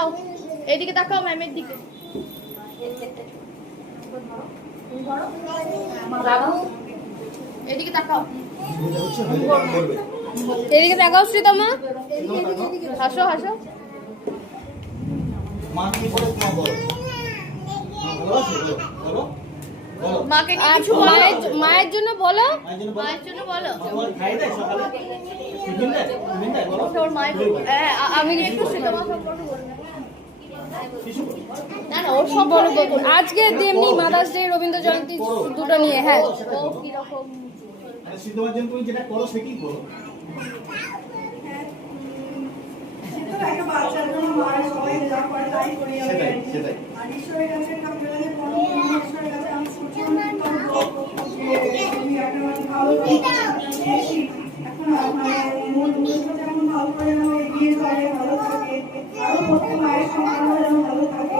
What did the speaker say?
তাকাও, এদিকে তাকাও, ম্যামের দিকে। এদিকে তাকাও, এদিকে তাকাও শ্রীতমা, হাসো হাসো। মাকে কিছু মায়ের জন্য বলো, মায়ের জন্য বলো। আমি একটু শ্রীতমা সম্পর্কে বলবো। না না, ওর সম্পর্কে আজকে তেমনি মাদার্স ডে, রবীন্দ্র জয়ন্তী দুটো নিয়ে। হ্যাঁ, ও কিরকম শ্রীতমার জন্য তুমি যেটা করো সেটাই করো। একটা বাচ্চার জন্য মারা সবাই যা করে তাই করি আমি। সেটাই। আর ঈশ্বরের কাছে আপনারা যে ঈশ্বরের কাছে আমি প্রচন্ড তুমি একটা ভালো এখন আমার মন যেমন ভালো করে যেন এগিয়ে চলে, ভালো থাকে, আরো প্রত্যেক মায়ের সম্মান যেন ভালো থাকে।